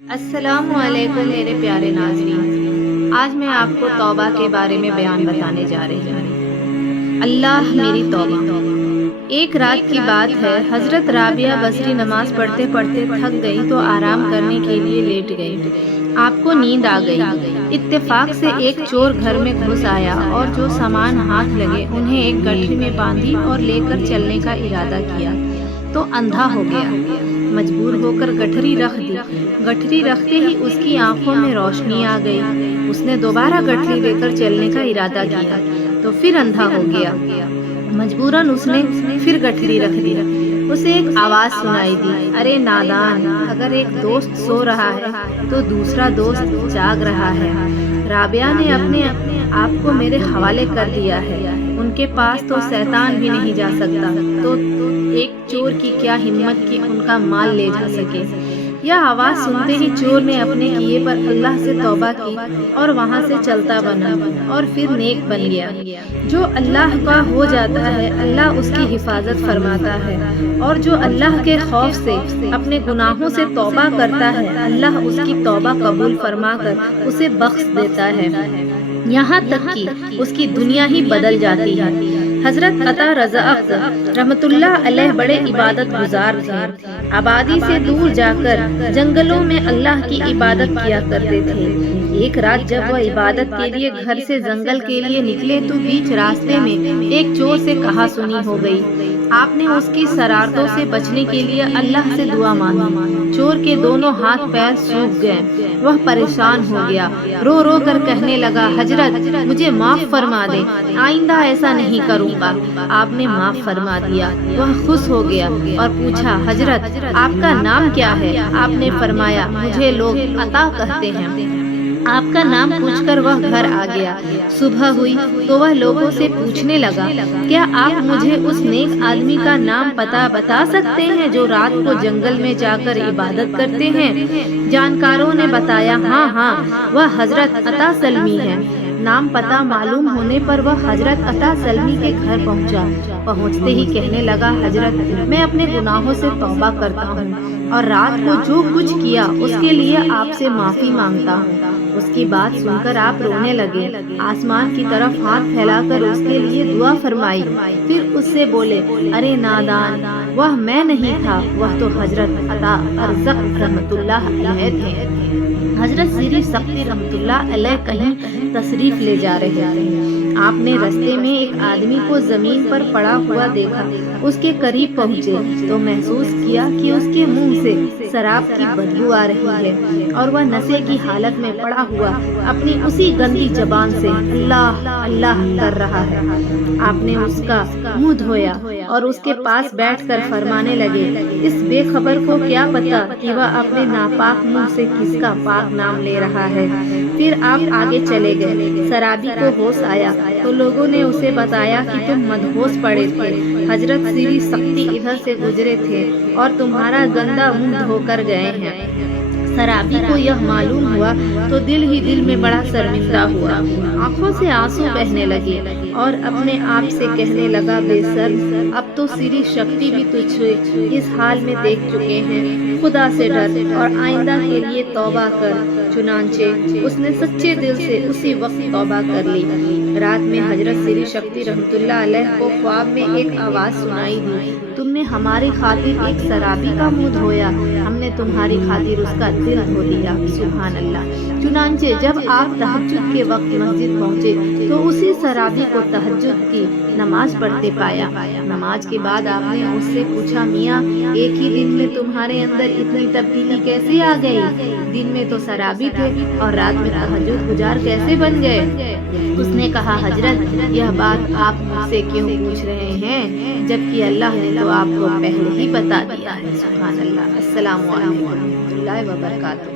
السلام علیکم میرے پیارے ناظرین، آج میں آپ کو توبہ کے بارے میں بیان بتانے جا رہی ہوں۔ اللہ میری توبہ۔ ایک رات کی بات ہے، حضرت رابعہ بصری نماز پڑھتے پڑھتے تھک گئی تو آرام کرنے کے لیے لیٹ گئی۔ آپ کو نیند آ گئی۔ اتفاق سے ایک چور گھر میں گھس آیا اور جو سامان ہاتھ لگے انہیں ایک گٹھری میں باندھی اور لے کر چلنے کا ارادہ کیا تو اندھا ہو گیا۔ مجبور ہو کر گٹھری رکھ دی۔ گٹھری رکھتے ہی اس کی آنکھوں میں روشنی آ گئی۔ اس نے دوبارہ گٹھری لے کر چلنے کا ارادہ کیا تو پھر اندھا ہو گیا۔ مجبوراً اس نے پھر گٹھری رکھ دی۔ اسے ایک آواز سنائی دی، ارے نادان، اگر ایک دوست سو رہا ہے تو دوسرا دوست جاگ رہا ہے۔ رابعہ نے اپنے آپ کو میرے حوالے کر دیا ہے، ان کے پاس تو شیطان بھی نہیں جا سکتا، تو ایک چور کی کیا ہمت کہ ان کا مال لے جا سکے۔ یہ آواز سنتے ہی چور نے اپنے کیے پر اللہ سے توبہ کی اور وہاں سے چلتا بنا اور پھر نیک بن گیا۔ جو اللہ کا ہو جاتا ہے اللہ اس کی حفاظت فرماتا ہے، اور جو اللہ کے خوف سے اپنے گناہوں سے توبہ کرتا ہے اللہ اس کی توبہ قبول فرما کر اسے بخش دیتا ہے، یہاں تک کہ اس کی دنیا ہی بدل جاتی ہے۔ حضرت عطا رضاق رحمت اللہ علیہ بڑے عبادت گزار تھے۔ آبادی سے دور جا کر جنگلوں میں اللہ کی عبادت کیا کرتے تھے۔ ایک رات جب وہ عبادت کے لیے گھر سے جنگل کے لیے نکلے تو بیچ راستے میں ایک چور سے کہا سنی ہو گئی۔ آپ نے اس کی شرارتوں سے بچنے کے لیے اللہ سے دعا مانگی۔ چور کے دونوں ہاتھ پیر سوکھ گئے، وہ پریشان ہو گیا، رو رو کر کہنے لگا، حضرت مجھے معاف فرما دیں، آئندہ ایسا نہیں کروں گا۔ آپ نے معاف فرما دیا۔ وہ خوش ہو گیا اور پوچھا، حضرت آپ کا نام کیا ہے؟ آپ نے فرمایا، مجھے لوگ عطا کہتے ہیں۔ آپ کا نام پوچھ کر وہ گھر آ گیا۔ صبح ہوئی تو وہ لوگوں سے پوچھنے لگا، کیا آپ مجھے اس نیک آدمی کا نام پتہ بتا سکتے ہیں جو رات کو جنگل میں جا کر عبادت کرتے ہیں؟ جانکاروں نے بتایا، ہاں وہ حضرت عطا سلمی ہے۔ نام پتہ معلوم ہونے پر وہ حضرت عطا سلمی کے گھر پہنچا۔ پہنچتے ہی کہنے لگا، حضرت میں اپنے گناہوں سے توبہ کرتا ہوں اور رات کو جو کچھ کیا اس کے لیے آپ سے معافی مانگتا ہوں۔ اس کی بات سن کر آپ رونے لگے، آسمان کی طرف ہاتھ پھیلا کر اس کے لیے دعا فرمائی، پھر اس سے بولے، ارے نادان، وہ میں نہیں تھا، وہ تو حضرت عطا رضاق رحمت اللہ علیہ تھے۔ حضرت سری سختی رحمت اللہ علیہ کہیں تشریف لے جا رہے تھے۔ آپ نے رستے میں ایک آدمی کو زمین پر پڑا ہوا دیکھا۔ اس کے قریب پہنچے تو محسوس کیا کہ اس کے منہ سے شراب کی بدبو آ رہی ہے اور وہ نشے کی حالت میں پڑا ہوا اپنی اسی گندی زبان سے اللہ اللہ کر رہا ہے۔ آپ نے اس کا منہ دھویا اور اس کے پاس بیٹھ کر فرمانے لگے، اس بے خبر کو کیا پتا کہ وہ اپنے ناپاک منہ سے کس کا پاک نام لے رہا ہے۔ پھر آپ آگے چلے گئے۔ شرابی کو ہوش آیا تو لوگوں نے اسے بتایا کہ تم مدہوش پڑے تھے، حضرت سری سختی ادھر سے گزرے تھے اور تمہارا گندا منہ دھو کر گئے ہیں۔ شرابی کو یہ معلوم ہوا تو دل ہی دل میں بڑا شرمندہ ہوا، آنکھوں سے آنسو بہنے لگے اور اپنے آپ سے کہنے لگا، بے شرم، اب تو سری شکتی بھی تجھے اس حال میں دیکھ چکے ہیں، خدا سے ڈر اور آئندہ کے لیے توبہ کر۔ چنانچہ اس نے سچے دل سے اسی وقت توبہ کر لی۔ رات میں حضرت سری شکتی رحمت اللہ علیہ کو خواب میں ایک آواز سنائی دی، تم نے ہماری خاطر ایک شرابی کا منہ دھویا، ہم نے تمہاری خاطر اس کا دل دھو دیا، سبحان اللہ۔ چنانچہ جب آپ تہجد کے وقت مسجد پہنچے تو اسی شرابی کو تہجد کی نماز پڑھتے پایا۔ نماز کے بعد آپ نے اس سے پوچھا، میاں ایک ہی دن میں تمہارے اندر اتنی تبدیلی کیسے آ گئی؟ دن میں تو شرابی تھے اور رات میں تہجد گزار کیسے بن گئے؟ اس نے کہا، حضرت یہ بات آپ مجھ سے کیوں پوچھ رہے ہیں جبکہ اللہ نے تو آپ کو پہلے ہی بتا دیا ہے، سبحان اللہ۔ السلام علیکم ورحمۃ اللہ وبرکاتہ۔